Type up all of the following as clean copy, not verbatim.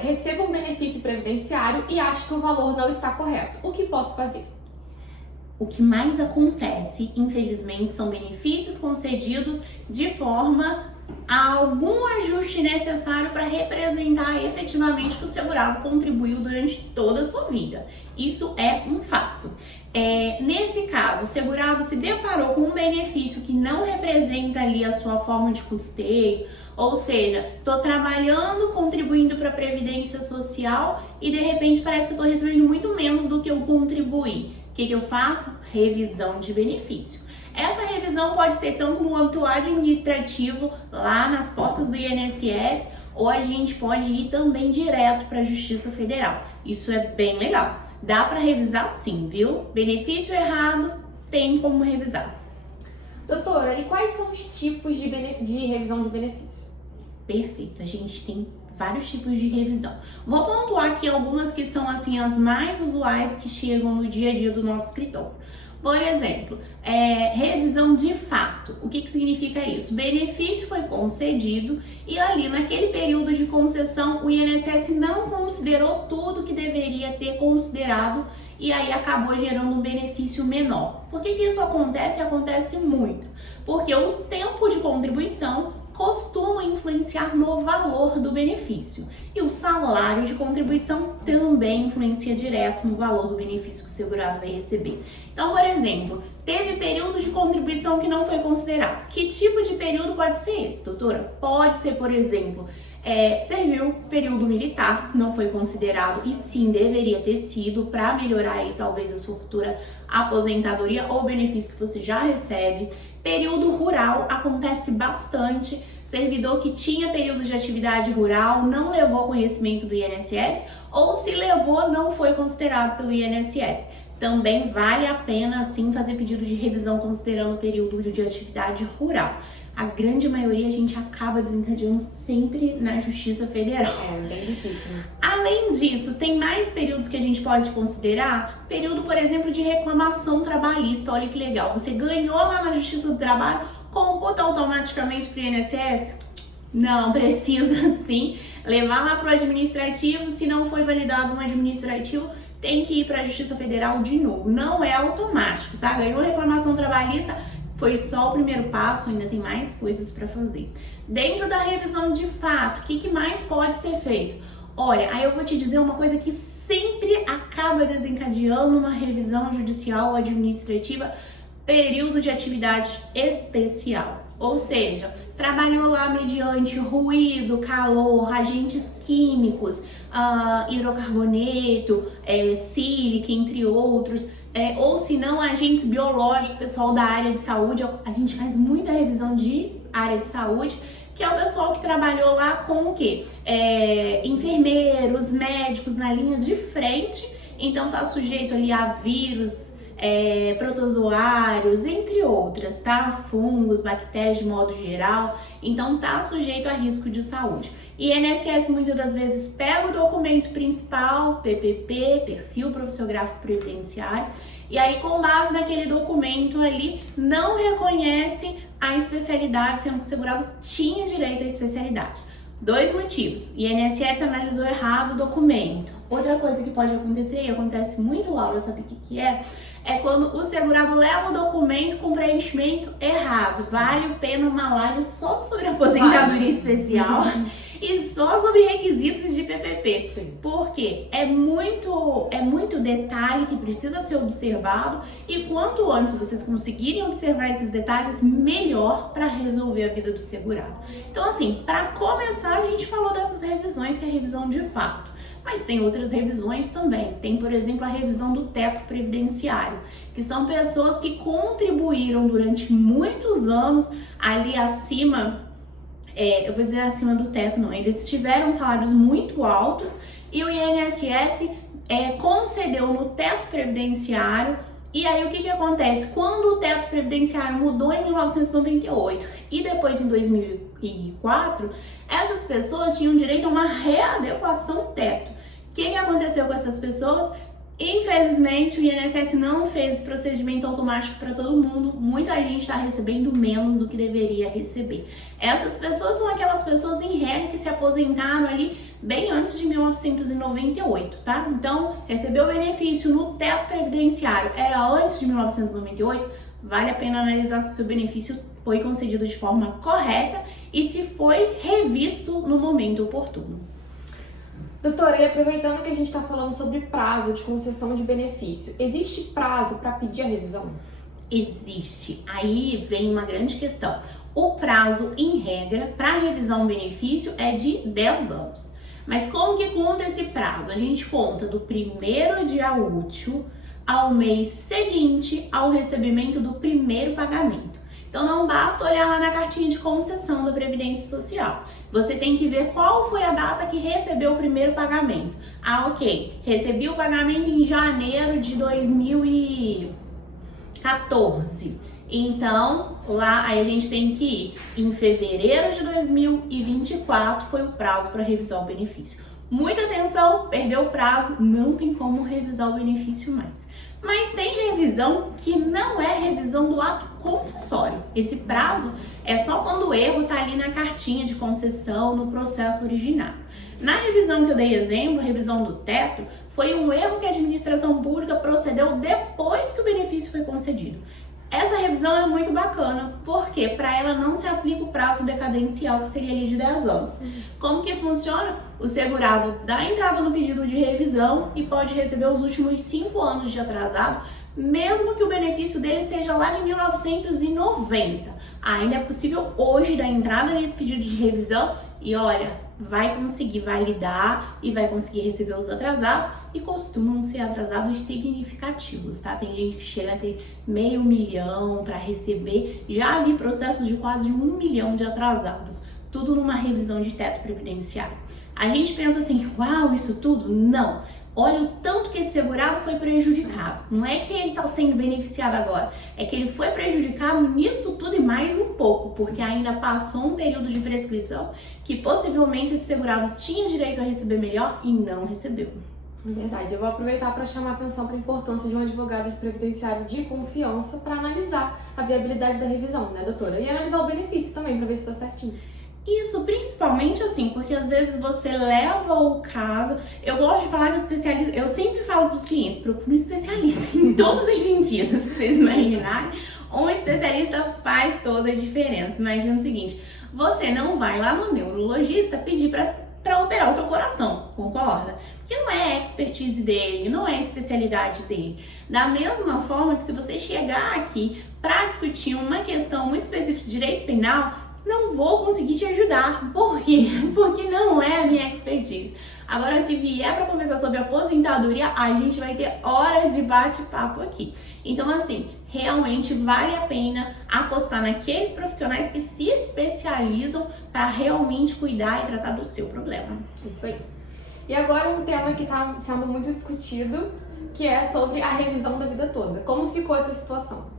Recebo um benefício previdenciário e acho que o valor não está correto. O que posso fazer? O que mais acontece, infelizmente, são benefícios concedidos de forma a algum ajuste necessário para representar efetivamente que o segurado contribuiu durante toda a sua vida. Isso é um fato. Nesse caso, o segurado se deparou com um benefício que não representa ali a sua forma de custeio, ou seja, estou trabalhando, contribuindo para a Previdência Social e de repente parece que estou recebendo muito menos do que eu contribuí. O que eu faço? Revisão de benefício. Essa revisão pode ser tanto no âmbito administrativo, lá nas portas do INSS, ou a gente pode ir também direto para a Justiça Federal. Isso é bem legal. Dá para revisar sim, viu? Benefício errado, tem como revisar. Doutora, e quais são os tipos de revisão de benefício? Perfeito, a gente tem vários tipos de revisão. Vou pontuar aqui algumas que são assim as mais usuais que chegam no dia a dia do nosso escritório. Por exemplo, revisão de fato. O que significa isso? O benefício foi concedido e ali naquele período de concessão o INSS não considerou tudo que deveria ter considerado e aí acabou gerando um benefício menor. Por que isso acontece? Acontece muito. Porque o tempo de contribuição costuma influenciar no valor do benefício. E o salário de contribuição também influencia direto no valor do benefício que o segurado vai receber. Então, por exemplo, teve período de contribuição que não foi considerado. Que tipo de período pode ser esse, doutora? Pode ser, por exemplo, serviu período militar, não foi considerado e sim deveria ter sido para melhorar aí talvez a sua futura aposentadoria ou benefício que você já recebe. Período rural acontece bastante, servidor que tinha período de atividade rural não levou conhecimento do INSS ou se levou não foi considerado pelo INSS. Também vale a pena sim fazer pedido de revisão considerando o período de atividade rural. A grande maioria a gente acaba desencadeando sempre na Justiça Federal. É bem difícil, né? Além disso, tem mais períodos que a gente pode considerar. Período, por exemplo, de reclamação trabalhista. Olha que legal. Você ganhou lá na Justiça do Trabalho, computa automaticamente para o INSS? Não, precisa sim levar lá para o administrativo. Se não foi validado no administrativo, tem que ir para a Justiça Federal de novo. Não é automático, tá? Ganhou reclamação trabalhista, foi só o primeiro passo, ainda tem mais coisas para fazer. Dentro da revisão de fato, o que mais pode ser feito? Olha, aí eu vou te dizer uma coisa que sempre acaba desencadeando uma revisão judicial ou administrativa, período de atividade especial. Ou seja, trabalhou lá mediante ruído, calor, agentes químicos, hidrocarboneto, sílica, entre outros. Ou se não, agentes biológicos, pessoal da área de saúde. A gente faz muita revisão de área de saúde, que é o pessoal que trabalhou lá com o quê? Enfermeiros, médicos na linha de frente, então tá sujeito ali a vírus, protozoários, entre outras, tá? Fungos, bactérias de modo geral, então tá sujeito a risco de saúde. E INSS muitas das vezes pega o documento principal, PPP, Perfil Profissiográfico Previdenciário, e aí com base naquele documento ali não reconhece a especialidade, sendo que o segurado tinha direito à especialidade. 2 motivos: INSS analisou errado o documento. Outra coisa que pode acontecer, e acontece muito, Laura, sabe o que é? É quando o segurado leva o documento com preenchimento errado. Vale a pena uma live só sobre aposentadoria especial e só sobre requisitos de PPP. Sim. Porque é muito detalhe que precisa ser observado e quanto antes vocês conseguirem observar esses detalhes, melhor para resolver a vida do segurado. Então assim, para começar, a gente falou dessas revisões, que é a revisão de fato. Mas tem outras revisões também. Tem, por exemplo, a revisão do teto previdenciário, que são pessoas que contribuíram durante muitos anos ali acima, eu vou dizer acima do teto, não, eles tiveram salários muito altos e o INSS concedeu no teto previdenciário. E aí o que acontece? Quando o teto previdenciário mudou em 1998 e depois em 2004, essas pessoas tinham direito a uma readequação teto. O que aconteceu com essas pessoas? Infelizmente, o INSS não fez esse procedimento automático para todo mundo. Muita gente está recebendo menos do que deveria receber. Essas pessoas são aquelas pessoas, em regra, que se aposentaram ali bem antes de 1998, tá? Então, recebeu o benefício no teto previdenciário era antes de 1998, vale a pena analisar se o seu benefício foi concedido de forma correta e se foi revisto no momento oportuno. Doutora, e aproveitando que a gente está falando sobre prazo de concessão de benefício, existe prazo para pedir a revisão? Existe. Aí vem uma grande questão. O prazo, em regra, para revisar um benefício é de 10 anos. Mas como que conta esse prazo? A gente conta do primeiro dia útil ao mês seguinte ao recebimento do primeiro pagamento. Então não basta olhar lá na cartinha de concessão da Previdência Social. Você tem que ver qual foi a data que recebeu o primeiro pagamento. Ah, ok. Recebi o pagamento em janeiro de 2014. Então, lá aí a gente tem que ir em fevereiro de 2024 foi o prazo para revisar o benefício. Muita atenção, perdeu o prazo, não tem como revisar o benefício mais. Mas tem revisão que não é revisão do ato concessório. Esse prazo é só quando o erro está ali na cartinha de concessão, no processo originário. Na revisão que eu dei exemplo, a revisão do teto, foi um erro que a administração pública procedeu depois que o benefício foi concedido. Essa revisão é muito bacana, porque para ela não se aplica o prazo decadencial, que seria ali de 10 anos. Como que funciona? O segurado dá entrada no pedido de revisão e pode receber os últimos 5 anos de atrasado, mesmo que o benefício dele seja lá de 1990. Ainda é possível hoje dar entrada nesse pedido de revisão e olha, vai conseguir validar e vai conseguir receber os atrasados e costumam ser atrasados significativos, tá? Tem gente que chega a ter $500 mil para receber, já vi processos de quase 1 milhão de atrasados, tudo numa revisão de teto previdenciário. A gente pensa assim, uau, isso tudo? Não! Olha o tanto que esse segurado foi prejudicado. Não é que ele está sendo beneficiado agora, é que ele foi prejudicado nisso tudo e mais um pouco, porque ainda passou um período de prescrição que possivelmente esse segurado tinha direito a receber melhor e não recebeu. Verdade, eu vou aproveitar para chamar a atenção para a importância de um advogado de previdenciário de confiança para analisar a viabilidade da revisão, né, doutora? E analisar o benefício também, para ver se está certinho. Isso, principalmente assim, porque às vezes você leva o caso. Eu gosto de falar que o especialista, eu sempre falo para os clientes, procure um especialista em todos os sentidos que vocês imaginarem. Um especialista faz toda a diferença. Imagina o seguinte, você não vai lá no neurologista pedir para operar o seu coração, concorda? Porque não é a expertise dele, não é a especialidade dele. Da mesma forma que se você chegar aqui para discutir uma questão muito específica de direito penal, não vou conseguir te ajudar. Por quê? Porque não é a minha expertise. Agora, se vier para conversar sobre aposentadoria, a gente vai ter horas de bate-papo aqui. Então, assim, realmente vale a pena apostar naqueles profissionais que se especializam para realmente cuidar e tratar do seu problema. Isso aí. E agora um tema que está sendo muito discutido, que é sobre a revisão da vida toda. Como ficou essa situação?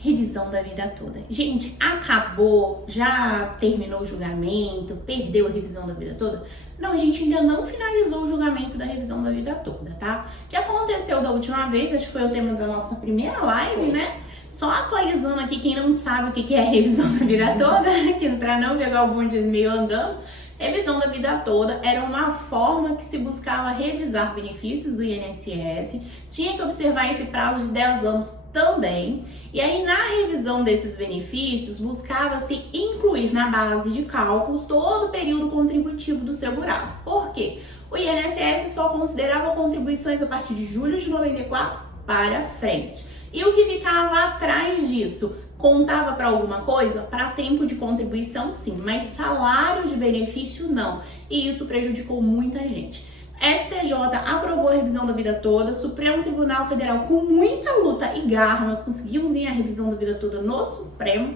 Revisão da vida toda. Gente, acabou, já terminou o julgamento, perdeu a revisão da vida toda? Não, a gente ainda não finalizou o julgamento da revisão da vida toda, tá? O que aconteceu da última vez, acho que foi o tema da nossa primeira live, né? Só atualizando aqui, quem não sabe o que é revisão da vida toda, que pra não pegar o bonde meio andando, revisão da vida toda era uma forma que se buscava revisar benefícios do INSS, tinha que observar esse prazo de 10 anos também, e aí na revisão desses benefícios buscava-se incluir na base de cálculo todo o período contributivo do segurado. Por quê? O INSS só considerava contribuições a partir de julho de 94 para frente. E o que ficava atrás disso? Contava para alguma coisa? Para tempo de contribuição, sim, mas salário de benefício, não. E isso prejudicou muita gente. STJ aprovou a revisão da vida toda, Supremo Tribunal Federal, com muita luta e garra, nós conseguimos ir a revisão da vida toda no Supremo.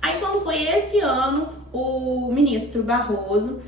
Aí quando foi esse ano, o ministro Barroso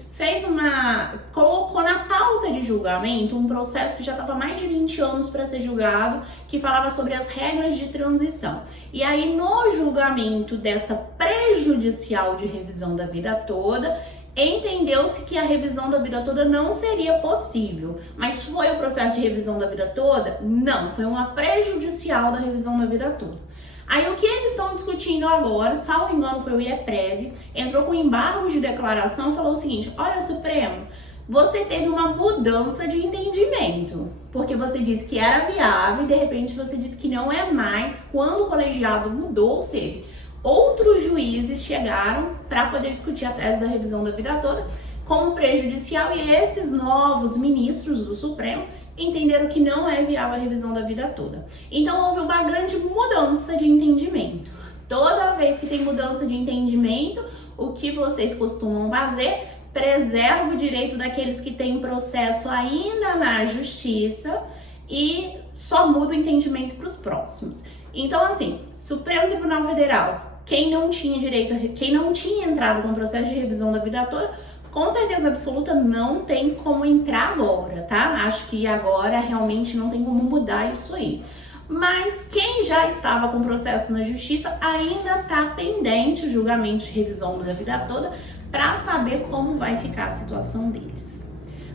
colocou na pauta de julgamento um processo que já estava mais de 20 anos para ser julgado, que falava sobre as regras de transição. E aí no julgamento dessa prejudicial de revisão da vida toda, entendeu-se que a revisão da vida toda não seria possível. Mas foi o processo de revisão da vida toda? Não, foi uma prejudicial da revisão da vida toda. Aí o que eles estão discutindo agora, salvo engano foi o IEPREV, entrou com embargo de declaração e falou o seguinte: olha, Supremo, você teve uma mudança de entendimento, porque você disse que era viável e de repente você disse que não é mais. Quando o colegiado mudou, ou seja, outros juízes chegaram para poder discutir a tese da revisão da vida toda como prejudicial e esses novos ministros do Supremo entenderam que não é viável a revisão da vida toda. Então houve uma grande mudança de entendimento. Toda vez que tem mudança de entendimento, o que vocês costumam fazer? Preserva o direito daqueles que têm processo ainda na justiça e só muda o entendimento para os próximos. Então, assim, Supremo Tribunal Federal, quem não tinha direito, quem não tinha entrado com o processo de revisão da vida toda, com certeza absoluta não tem como entrar agora, tá? Acho que agora realmente não tem como mudar isso aí. Mas quem já estava com processo na justiça ainda está pendente o julgamento de revisão da vida toda para saber como vai ficar a situação deles.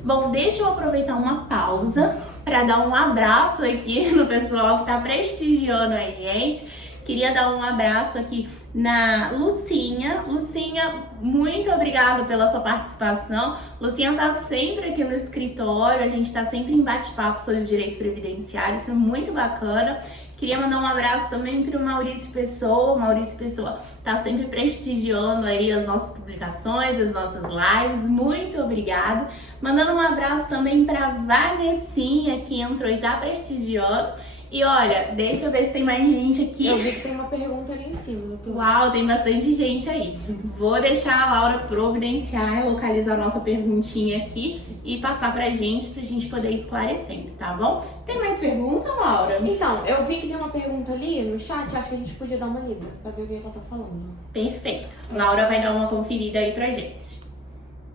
Bom, deixa eu aproveitar uma pausa para dar um abraço aqui no pessoal que está prestigiando a gente. Queria dar um abraço aqui na Lucinha. Lucinha, muito obrigada pela sua participação. Lucinha tá sempre aqui no escritório, a gente tá sempre em bate-papo sobre direito previdenciário, isso é muito bacana. Queria mandar um abraço também para o Maurício Pessoa. O Maurício Pessoa tá sempre prestigiando aí as nossas publicações, as nossas lives. Muito obrigada. Mandando um abraço também para Vanessinha, que entrou e tá prestigiando. E olha, deixa eu ver se tem mais gente aqui. Eu vi que tem uma pergunta ali em cima. Uau, tem bastante gente aí. Vou deixar a Laura providenciar, localizar a nossa perguntinha aqui e passar pra gente poder esclarecendo, tá bom? Tem mais pergunta, Laura? Então, eu vi que tem uma pergunta ali no chat, acho que a gente podia dar uma lida pra ver o que ela tá falando. Perfeito. Laura vai dar uma conferida aí pra gente.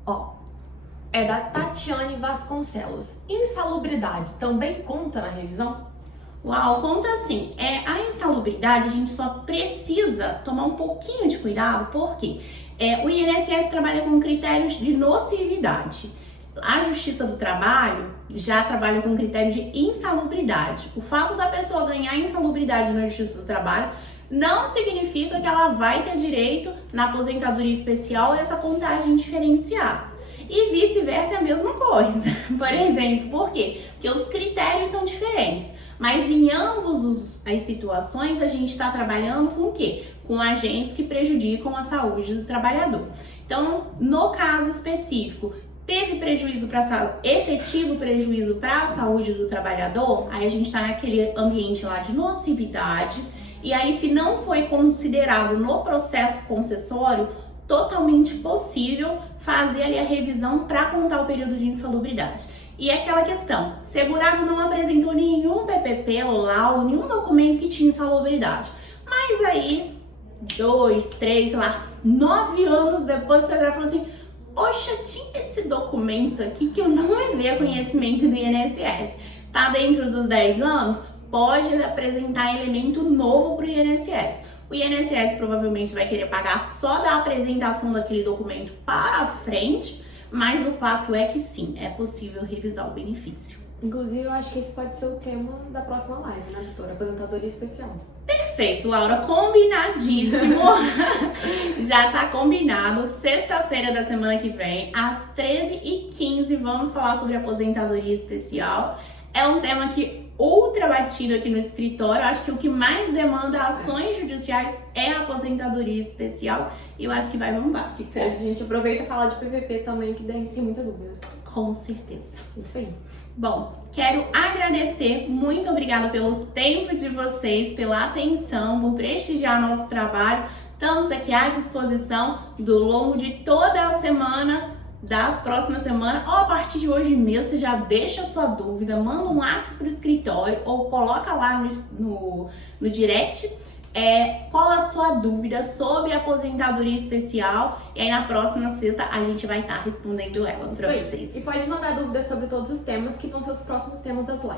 Ó, é da Tatiane Vasconcelos. Insalubridade também conta na revisão? Uau, conta assim, a insalubridade a gente só precisa tomar um pouquinho de cuidado, porque o INSS trabalha com critérios de nocividade. A Justiça do Trabalho já trabalha com critério de insalubridade. O fato da pessoa ganhar insalubridade na Justiça do Trabalho não significa que ela vai ter direito na aposentadoria especial a essa contagem diferenciada. E vice-versa é a mesma coisa. Por exemplo, por quê? Porque os critérios são diferentes. Mas em ambas as situações a gente está trabalhando com o quê? Com agentes que prejudicam a saúde do trabalhador. Então, no caso específico, teve efetivo prejuízo para a saúde do trabalhador, aí a gente está naquele ambiente lá de nocividade, e aí se não foi considerado no processo concessório, totalmente possível fazer ali a revisão para contar o período de insalubridade. E aquela questão, segurado não apresentou nenhum PPP, laudo, nenhum documento que tinha insalubridade. Mas aí, 2, 3, sei lá, 9 anos depois, o segurado falou assim: poxa, tinha esse documento aqui que eu não levei a conhecimento do INSS. Tá dentro dos 10 anos? Pode apresentar elemento novo para o INSS. O INSS provavelmente vai querer pagar só da apresentação daquele documento para frente, mas o fato é que sim, é possível revisar o benefício. Inclusive, eu acho que esse pode ser o tema da próxima live, né, doutora? Aposentadoria especial. Perfeito, Laura, combinadíssimo. Já tá combinado. Sexta-feira da semana que vem, às 13h15, vamos falar sobre aposentadoria especial. É um tema que ultra batido aqui no escritório. Eu acho que o que mais demanda ações judiciais é a aposentadoria especial. E eu acho que vai bombar. O que você acha? A gente aproveita e fala de PPP também, que tem muita dúvida. Com certeza. Isso aí. Bom, quero agradecer, muito obrigada pelo tempo de vocês, pela atenção, por prestigiar nosso trabalho. Estamos aqui à disposição do longo de toda a semana, das próximas semanas, ou a partir de hoje mesmo, você já deixa a sua dúvida, manda um WhatsApp pro escritório ou coloca lá no direct qual a sua dúvida sobre a aposentadoria especial, e aí na próxima sexta a gente vai estar respondendo elas para vocês. E pode mandar dúvidas sobre todos os temas que vão ser os próximos temas das lives.